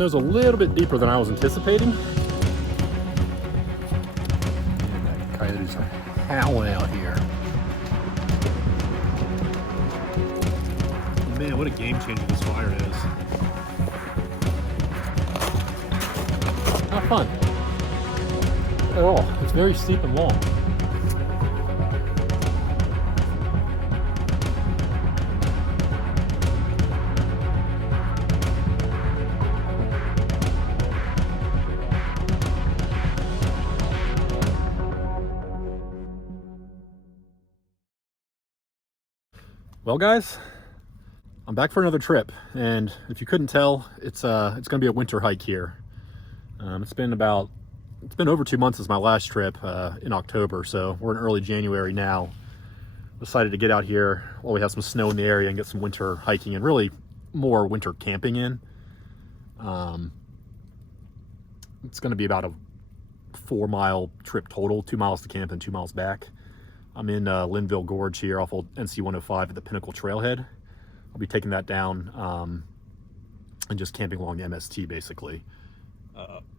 snow's a little bit deeper than I was anticipating. And the coyotes are howling out here. Man, what a game changer this fire is. Not fun at all. It's very steep and long. Well, guys, I'm back for another trip, and if you couldn't tell, it's gonna be a winter hike here. It's been over 2 months since my last trip in October, so we're in early January now. Decided to get out here while we have some snow in the area and get some winter hiking and really more winter camping in. It's gonna be about a 4-mile trip total, 2 miles to camp and 2 miles back. I'm in Linville Gorge here off old NC 105 at the Pinnacle Trailhead. I'll be taking that down and just camping along the MST basically.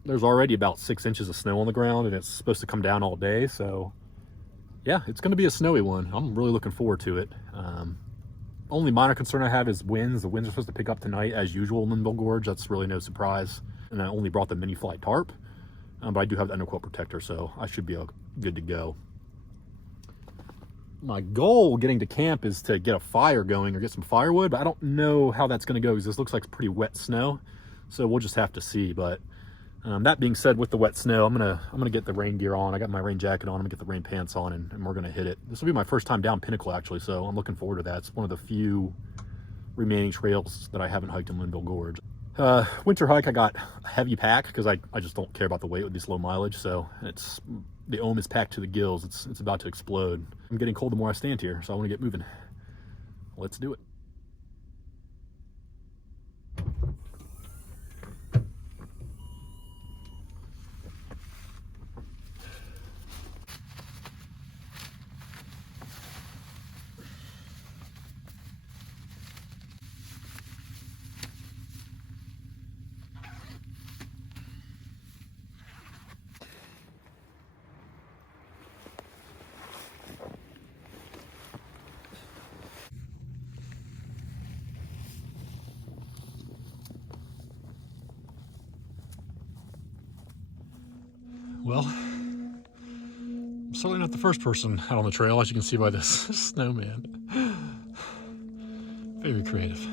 There's already about 6 inches of snow on the ground and it's supposed to come down all day. So yeah, it's going to be a snowy one. I'm really looking forward to it. Only minor concern I have is winds. The winds are supposed to pick up tonight as usual in Linville Gorge. That's really no surprise. And I only brought the mini flight tarp, but I do have the underquilt protector, so I should be good to go. My goal getting to camp is to get a fire going or get some firewood, but I don't know how that's going to go because this looks like pretty wet snow, so we'll just have to see. But that being said, with the wet snow, I'm gonna get the rain gear on. I got my rain jacket on. I'm gonna get the rain pants on, and we're gonna hit it. This will be my first time down Pinnacle actually, so I'm looking forward to that. It's one of the few remaining trails that I haven't hiked in Linville Gorge. Winter hike, I got a heavy pack because I just don't care about the weight with this low mileage, so the ohm is packed to the gills. It's about to explode. I'm getting cold the more I stand here, so I want to get moving. Let's do it. Well, I'm certainly not the first person out on the trail, as you can see by this snowman. Very creative.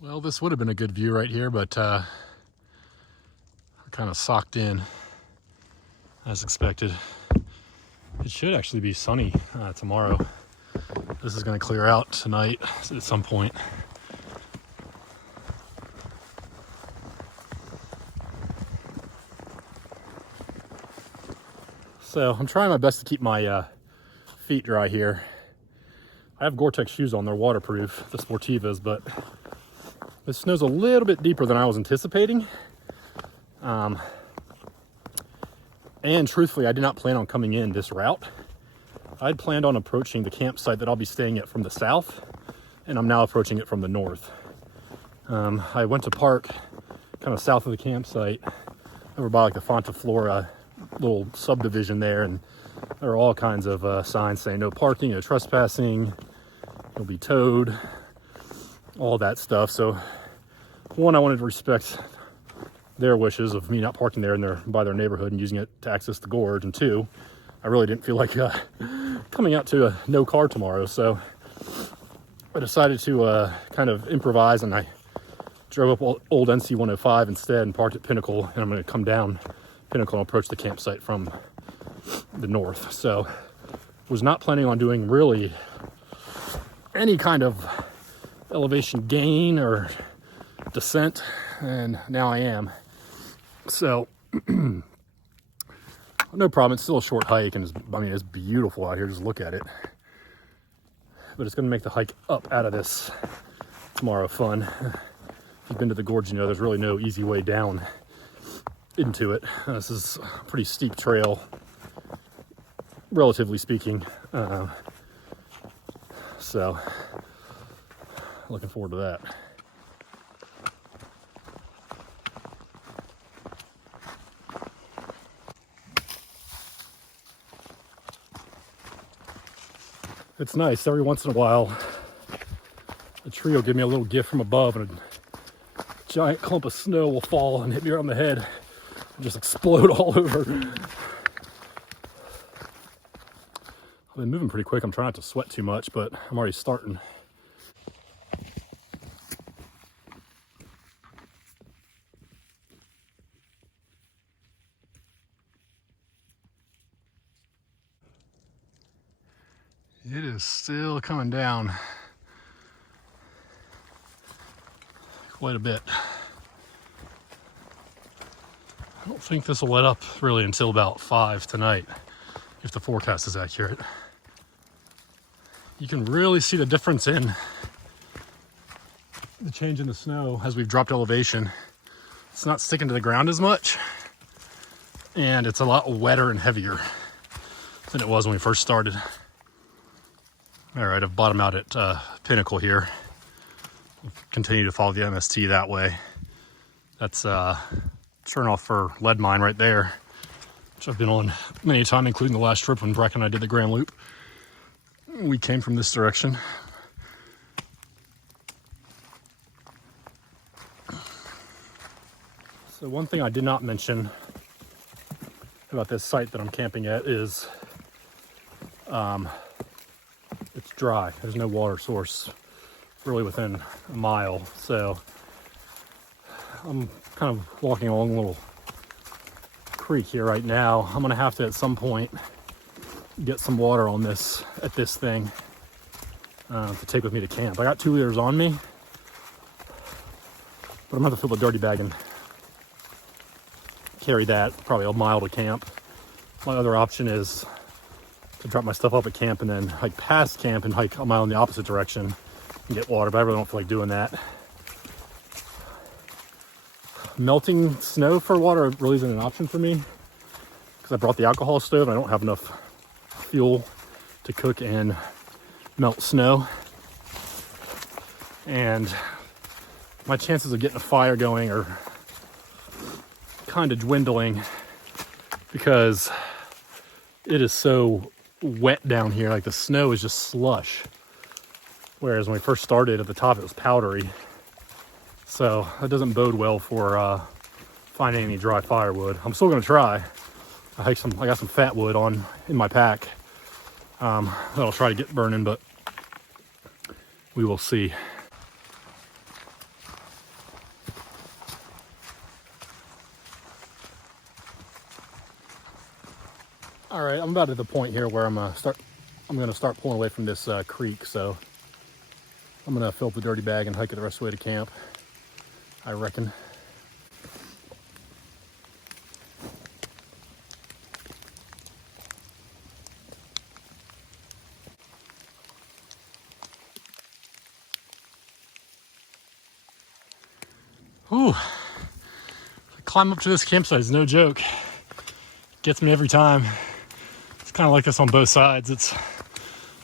Well, this would have been a good view right here, but kind of socked in as expected. It should actually be sunny tomorrow. This is going to clear out tonight at some point. So I'm trying my best to keep my feet dry here. I have Gore-Tex shoes on, they're waterproof, the Sportivas, but the snow's a little bit deeper than I was anticipating. And truthfully, I did not plan on coming in this route. I'd planned on approaching the campsite that I'll be staying at from the south, and I'm now approaching it from the north. I went to park kind of south of the campsite over by like the Fonta Flora little subdivision there, and there are all kinds of signs saying no parking, no trespassing, you'll be towed, all that stuff. So one, I wanted to respect their wishes of me not parking there by their neighborhood and using it to access the gorge, and two, I really didn't feel like coming out to a no car tomorrow, so I decided to kind of improvise, and I drove up old NC 105 instead and parked at Pinnacle, and I'm going to come down Pinnacle and approach the campsite from the north. So was not planning on doing really any kind of elevation gain or descent, and now I am. So no problem. It's still a short hike, and it's beautiful out here. Just look at it. But it's going to make the hike up out of this tomorrow fun. If you've been to the gorge, you know there's really no easy way down into it. This is a pretty steep trail, relatively speaking. So looking forward to that. It's nice every once in a while a tree will give me a little gift from above and a giant clump of snow will fall and hit me right on the head and just explode all over. I've been moving pretty quick. I'm trying not to sweat too much, but I'm already starting. It is still coming down quite a bit. I don't think this will let up really until about 5 tonight, if the forecast is accurate. You can really see the difference in the change in the snow as we've dropped elevation. It's not sticking to the ground as much, and it's a lot wetter and heavier than it was when we first started. All right, I've bottomed out at Pinnacle here. Continue to follow the MST that way. That's turn off for lead mine right there, which I've been on many a time, including the last trip when Breck and I did the Grand Loop. We came from this direction. So one thing I did not mention about this site that I'm camping at is it's dry. There's no water source really within a mile. So I'm kind of walking along a little creek here right now. I'm gonna have to at some point get some water on this at this thing to take with me to camp. I got 2 liters on me, but I'm gonna have to fill the dirty bag and carry that probably a mile to camp. My other option is to drop my stuff up at camp and then hike past camp and hike a mile in the opposite direction and get water, but I really don't feel like doing that. Melting snow for water really isn't an option for me because I brought the alcohol stove and I don't have enough fuel to cook and melt snow. And my chances of getting a fire going are kind of dwindling because it is so wet down here. Like the snow is just slush, whereas when we first started at the top it was powdery. So that doesn't bode well for finding any dry firewood. I'm still gonna try. I got some fat wood in my pack that I'll try to get burning, but we will see. All right, I'm about at the point here where I'm gonna start pulling away from this creek. So I'm gonna fill up the dirty bag and hike it the rest of the way to camp, I reckon. Ooh, climb up to this campsite is no joke. Gets me every time. It's kind of like this on both sides. It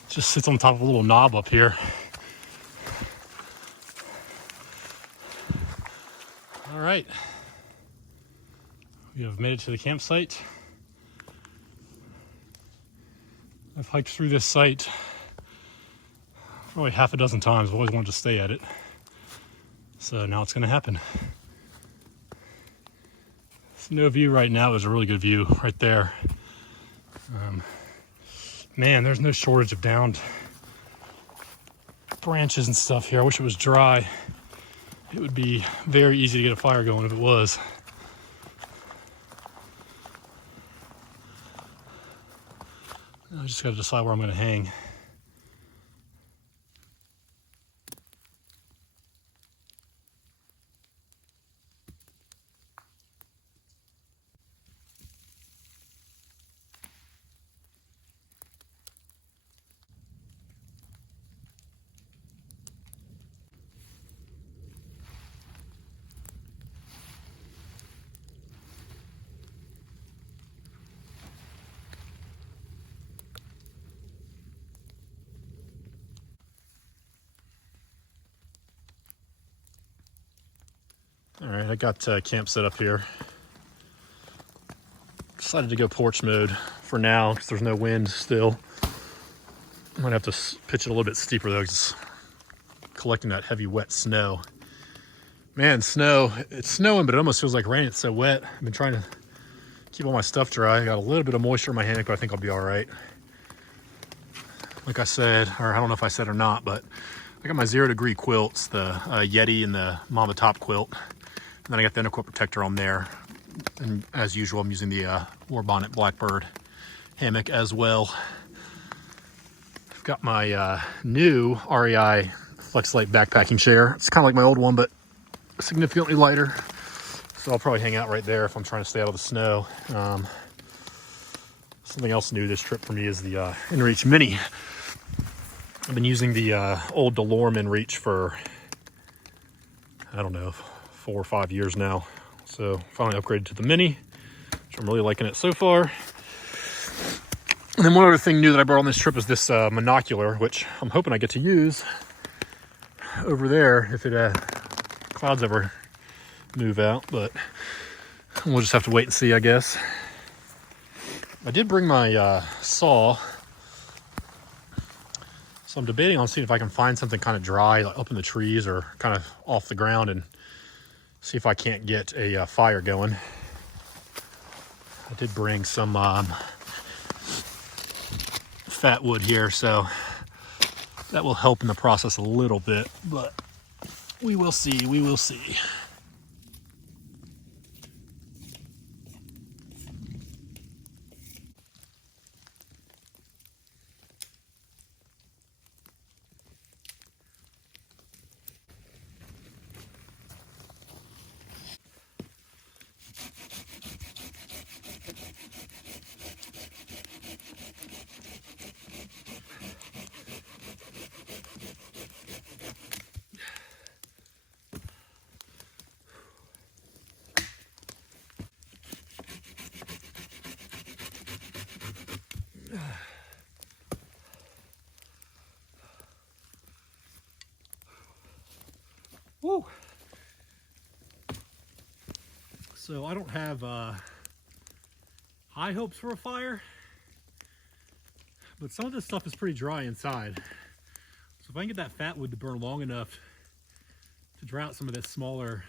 just sits on top of a little knob up here. All right, we have made it to the campsite. I've hiked through this site probably half a dozen times. I've always wanted to stay at it. So now it's gonna happen. Snow view right now is a really good view right there. Man, there's no shortage of downed branches and stuff here. I wish it was dry. It would be very easy to get a fire going if it was. I just gotta decide where I'm gonna hang. right, I got camp set up here. Decided to go porch mode for now because there's no wind still. I might have to pitch it a little bit steeper though, because it's collecting that heavy wet snow. Man, snow, it's snowing, but it almost feels like rain. It's so wet. I've been trying to keep all my stuff dry. I got a little bit of moisture in my hammock, but I think I'll be all right. Like I said, or I don't know if I said or not, but I got my 0-degree quilts, the Yeti and the Mama Top quilt. And then I got the underquilt protector on there. And as usual, I'm using the War Bonnet Blackbird hammock as well. I've got my new REI FlexLight backpacking chair. It's kind of like my old one, but significantly lighter. So I'll probably hang out right there if I'm trying to stay out of the snow. Something else new this trip for me is the InReach Mini. I've been using the old DeLorme InReach for, I don't know, 4 or 5 years now. So finally upgraded to the Mini, which I'm really liking it so far. And then one other thing new that I brought on this trip is this monocular, which I'm hoping I get to use over there if it clouds ever move out, but we'll just have to wait and see, I guess. I did bring my saw, so I'm debating on seeing if I can find something kind of dry, like up in the trees or kind of off the ground, and see if I can't get a fire going. I did bring some fat wood here, so that will help in the process a little bit, but we will see, we will see. Woo. So I don't have high hopes for a fire, but some of this stuff is pretty dry inside. So if I can get that fat wood to burn long enough to dry out some of this smaller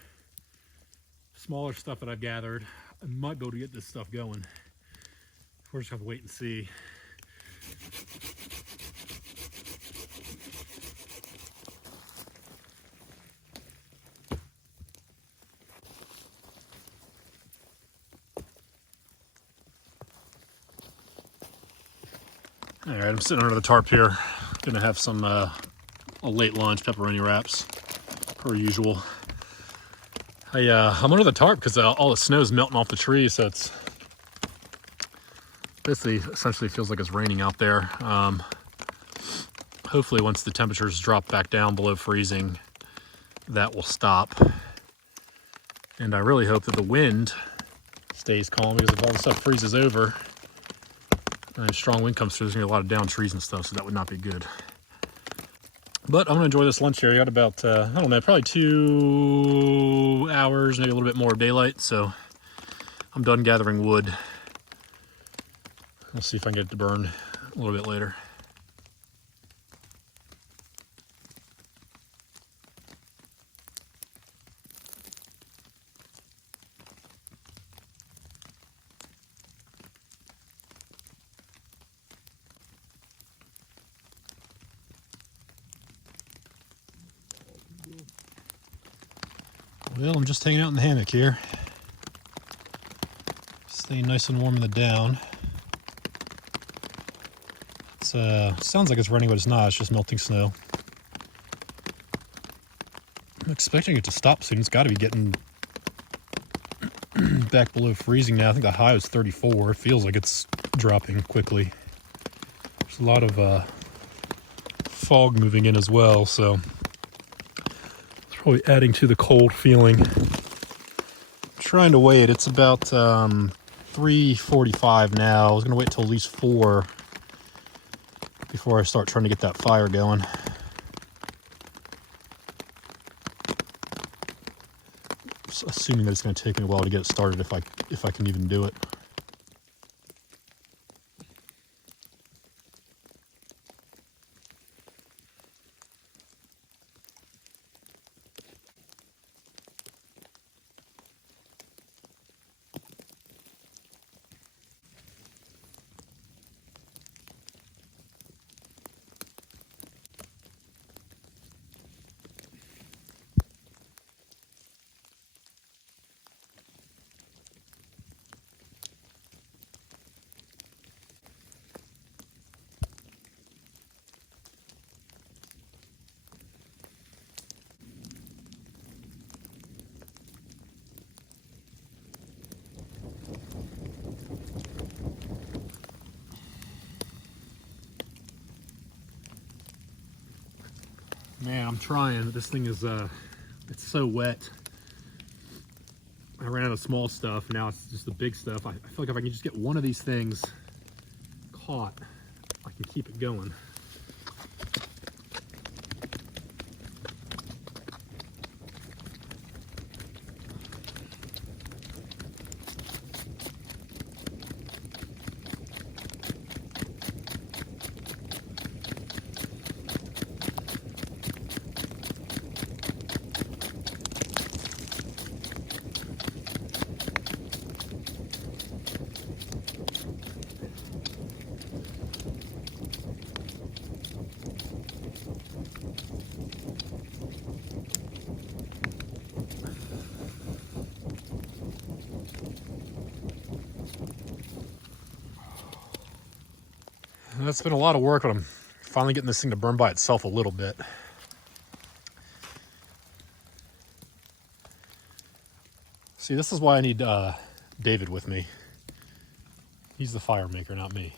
stuff that I've gathered, I might be able to get this stuff going. We'll just have to wait and see. All right, I'm sitting under the tarp here. Gonna have some a late lunch, pepperoni wraps, per usual. I'm under the tarp because all the snow is melting off the trees, so it's basically essentially feels like it's raining out there. Hopefully once the temperatures drop back down below freezing, that will stop. And I really hope that the wind stays calm, because if all the stuff freezes over and a strong wind comes through, there's gonna be a lot of downed trees and stuff, so that would not be good. But I'm gonna enjoy this lunch here. I got about, I don't know, probably 2 hours, maybe a little bit more of daylight, so I'm done gathering wood. We'll see if I can get it to burn a little bit later. Well, I'm just hanging out in the hammock here. Staying nice and warm in the down. It's sounds like it's raining, but it's not. It's just melting snow. I'm expecting it to stop soon. It's got to be getting back below freezing now. I think the high was 34. It feels like it's dropping quickly. There's a lot of fog moving in as well, so probably adding to the cold feeling. I'm trying to weigh it. It's about 3:45 now. I was gonna wait till at least 4 before I start trying to get that fire going. assuming that it's going to take me a while to get it started if I can even do it. Man, I'm trying, but this thing is, it's so wet. I ran out of small stuff, now it's just the big stuff. I feel like if I can just get one of these things caught, I can keep it going. That's been a lot of work, but I'm finally getting this thing to burn by itself a little bit. See, this is why I need David with me. He's the fire maker, not me.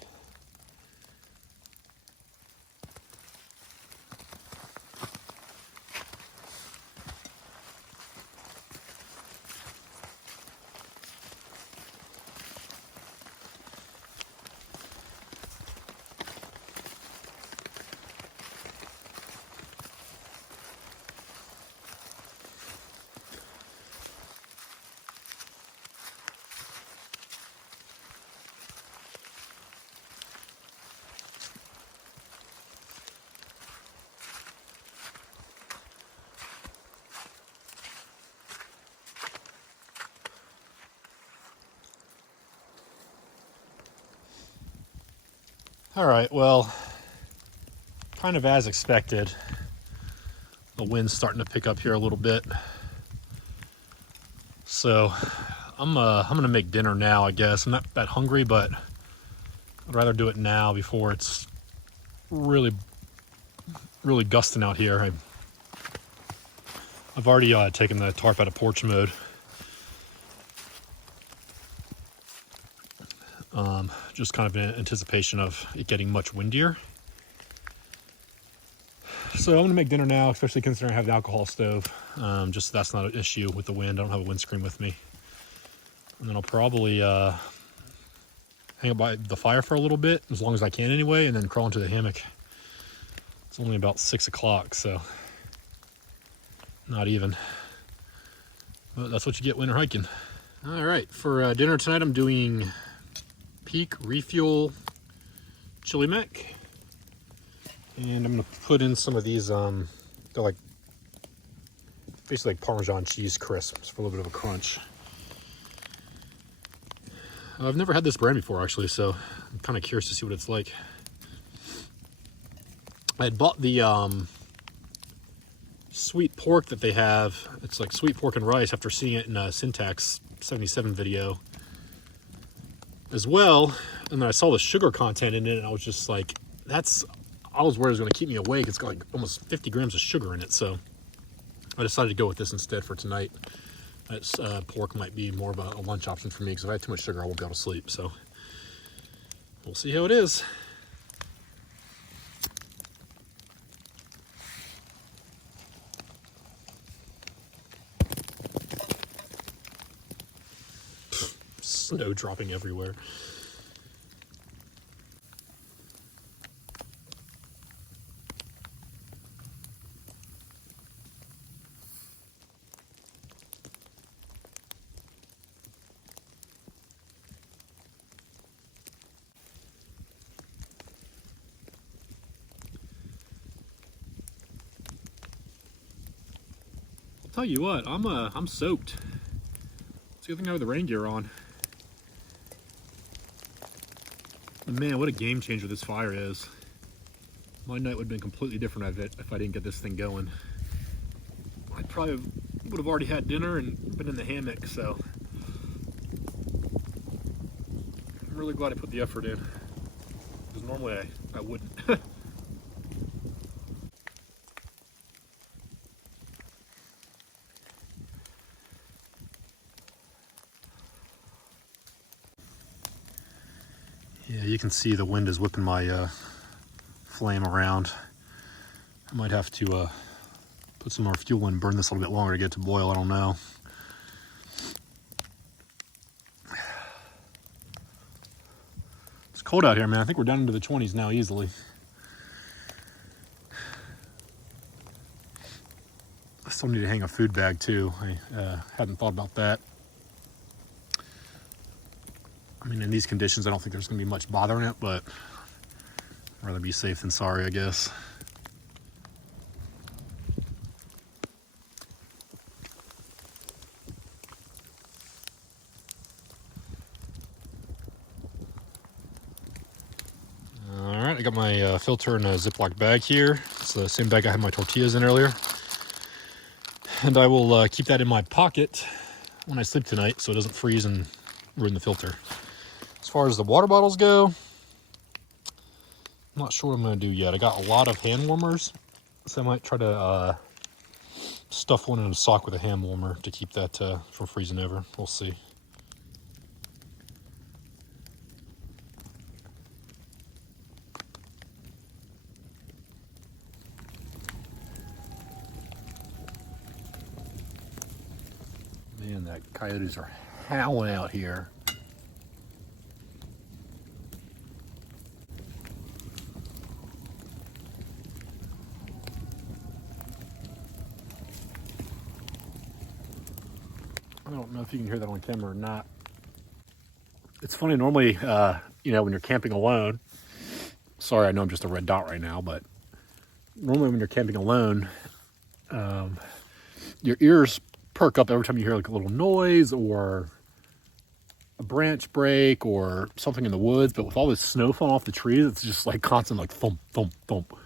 All right, well, kind of as expected, the wind's starting to pick up here a little bit. So I'm gonna make dinner now, I guess. I'm not that hungry, but I'd rather do it now before it's really gusting out here. I've already taken the tarp out of porch mode. Just kind of in anticipation of it getting much windier. So I'm gonna make dinner now, especially considering I have the alcohol stove. Just that's not an issue with the wind. I don't have a windscreen with me. And then I'll probably hang out by the fire for a little bit, as long as I can anyway, and then crawl into the hammock. It's only about 6 o'clock, so not even. But that's what you get winter hiking. All right, for dinner tonight, I'm doing Peak Refuel Chili Mac. And I'm gonna put in some of these, they're like, basically like Parmesan cheese crisps for a little bit of a crunch. I've never had this brand before, actually, so I'm kind of curious to see what it's like. I had bought the sweet pork that they have. It's like sweet pork and rice after seeing it in a Syntax 77 video as well. And then I saw the sugar content in it, and I was just like, I was worried it was going to keep me awake. It's got like almost 50 grams of sugar in it, so I decided to go with this instead for tonight. That's, pork might be more of a lunch option for me, because if I had too much sugar, I won't be able to sleep. So we'll see how it is. Snow dropping everywhere. tell you what, I'm soaked. It's a good thing I have the rain gear on. And man, what a game changer this fire is. My night would have been completely different if I didn't get this thing going. I probably would have already had dinner and been in the hammock, so I'm really glad I put the effort in, because normally I wouldn't. Yeah, you can see the wind is whipping my flame around. I might have to put some more fuel in and burn this a little bit longer to get it to boil, I don't know. It's cold out here, man. I think we're down into the 20s now easily. I still need to hang a food bag too. I hadn't thought about that. I mean, in these conditions, I don't think there's going to be much bothering it, but I'd rather be safe than sorry, I guess. All right, I got my filter in a Ziploc bag here. It's the same bag I had my tortillas in earlier. And I will keep that in my pocket when I sleep tonight so it doesn't freeze and ruin the filter. As far as the water bottles go, I'm not sure what I'm going to do yet. I got a lot of hand warmers, so I might try to stuff one in a sock with a hand warmer to keep that from freezing over. We'll see. Man, that coyotes are howling out here. I don't know if you can hear that on camera or not. It's funny, normally, you know, when you're camping alone, sorry, I know I'm just a red dot right now, but normally when you're camping alone, your ears perk up every time you hear like a little noise or a branch break or something in the woods. But with all this snow falling off the trees, it's just like constant like thump, thump, thump.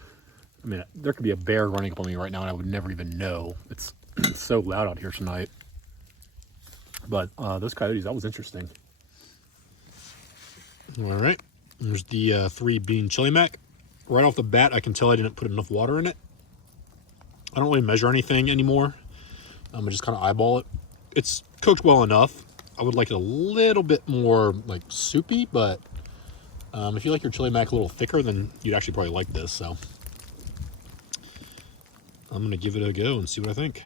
I mean, there could be a bear running up on me right now and I would never even know. It's so loud out here tonight. But those coyotes, that was interesting. All right, there's the 3 bean chili mac. Right off the bat, I can tell I didn't put enough water in it. I don't really measure anything anymore. I just kind of eyeball it. It's cooked well enough. I would like it a little bit more like soupy, but if you like your chili mac a little thicker, then you'd actually probably like this. So I'm gonna give it a go and see what I think.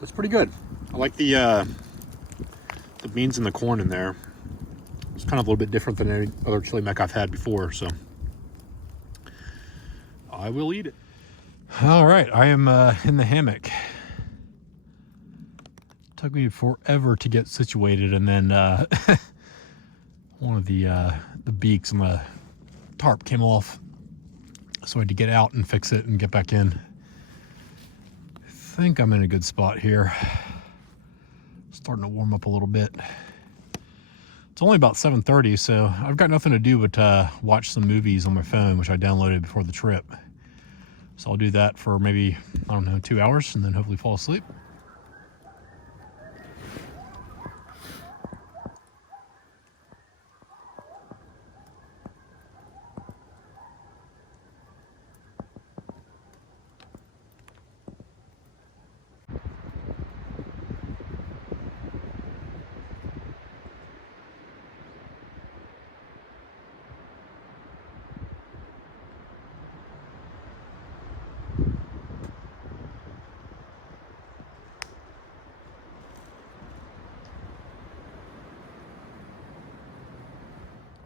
It's pretty good. I like the beans and the corn in there. It's kind of a little bit different than any other chili mac I've had before, so I will eat it. All right, I am in the hammock. Took me forever to get situated, and then one of the beaks on the tarp came off, so I had to get out and fix it and get back in. I think I'm in a good spot here. Starting to warm up a little bit. It's only about 7:30, so I've got nothing to do but watch some movies on my phone, which I downloaded before the trip. So I'll do that for maybe, I don't know, 2 hours and then hopefully fall asleep.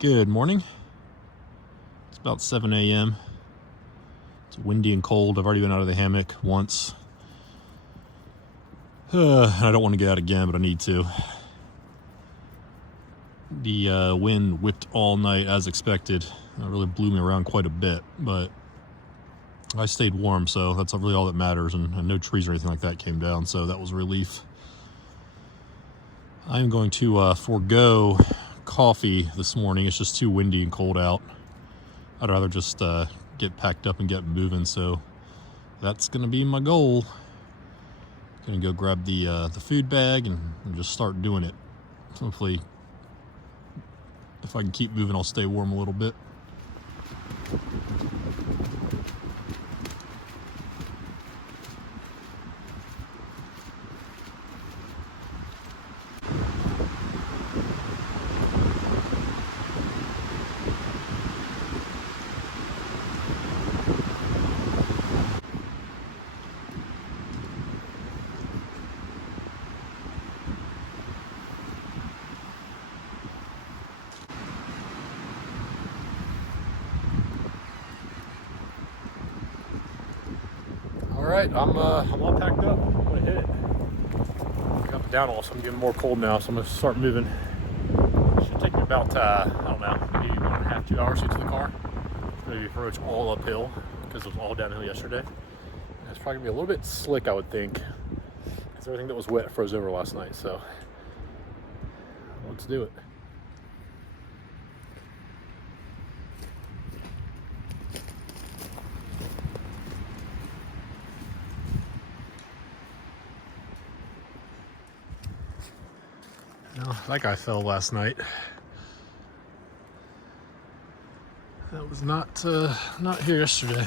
Good morning. It's about 7 a.m. It's windy and cold. I've already been out of the hammock once. I don't want to get out again, but I need to. The wind whipped all night as expected. It really blew me around quite a bit, but I stayed warm, so that's really all that matters, and no trees or anything like that came down, so that was a relief. I am going to forego coffee this morning. It's just too windy and cold out. I'd rather just get packed up and get moving, so that's gonna be my goal. Gonna go grab the food bag and just start doing it. Hopefully, if I can keep moving, I'll stay warm a little bit. All right, I'm all packed up. I'm gonna hit it. I got the down all, so I'm getting more cold now, so I'm gonna start moving. It should take me about, I don't know, maybe 1.5 to 2 hours to get to the car. Maybe approach all uphill because it was all downhill yesterday. And it's probably gonna be a little bit slick, I would think, because everything that was wet froze over last night. So let's do it. No, that guy fell last night. That was not here yesterday.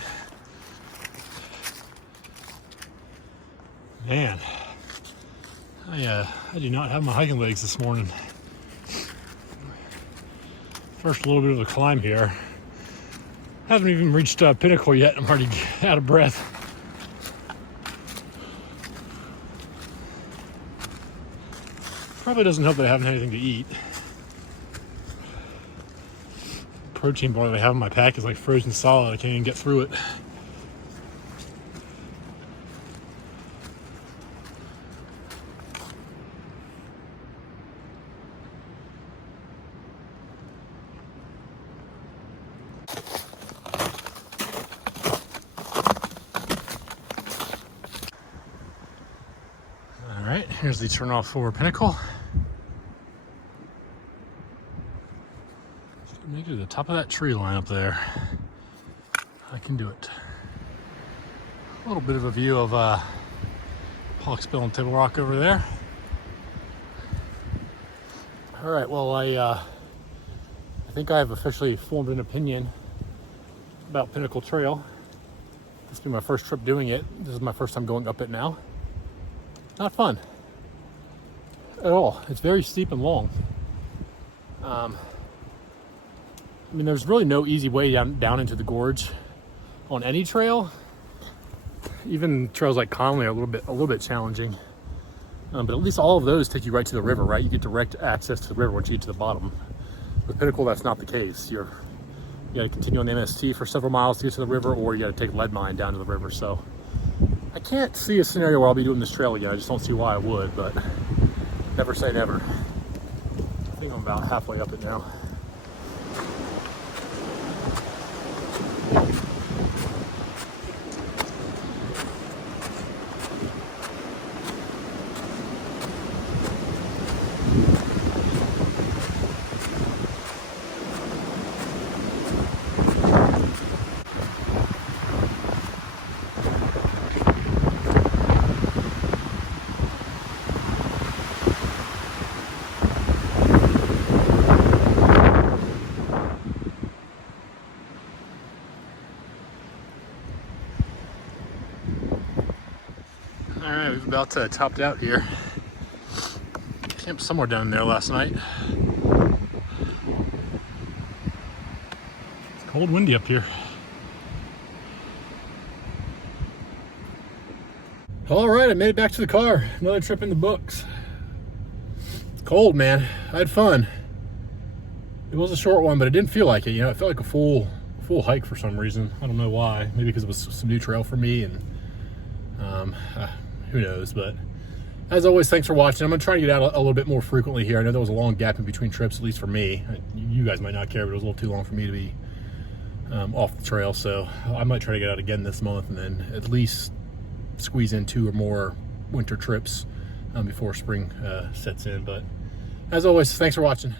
Man, I do not have my hiking legs this morning. First, a little bit of a climb here. Haven't even reached Pinnacle yet. I'm already out of breath. Probably doesn't help that I haven't had anything to eat. Protein bar that I have in my pack is like frozen solid. I can't even get through it. All right, here's the turn off for Pinnacle. Make it to the top of that tree line up there. I can do it. A little bit of a view of Hawksbill and Table Rock over there. All right, well, I think I have officially formed an opinion about Pinnacle Trail. This will be my first trip doing it. This is my first time going up it now. Not fun at all. It's very steep and long. I mean, there's really no easy way down into the gorge on any trail. Even trails like Conley are a little bit challenging. But at least all of those take you right to the river, right? You get direct access to the river once you get to the bottom. With Pinnacle, that's not the case. You gotta continue on the MST for several miles to get to the river, or you gotta take lead mine down to the river. So I can't see a scenario where I'll be doing this trail again. I just don't see why I would, but never say never. I think I'm about halfway up it now. All right, we've about topped out here. Camped somewhere down there last night. It's cold, windy up here. All right, I made it back to the car. Another trip in the books. It's cold, man. I had fun. It was a short one, but it didn't feel like it. You know, it felt like a full hike for some reason. I don't know why. Maybe because it was some new trail for me, and who knows. But As always, thanks for watching. I'm going to try to get out a little bit more frequently here. I know there was a long gap in between trips, at least for me. You guys might not care, but it was a little too long for me to be off the trail. So I might try to get out again this month and then at least squeeze in 2 or more winter trips before spring sets in. But as always, thanks for watching.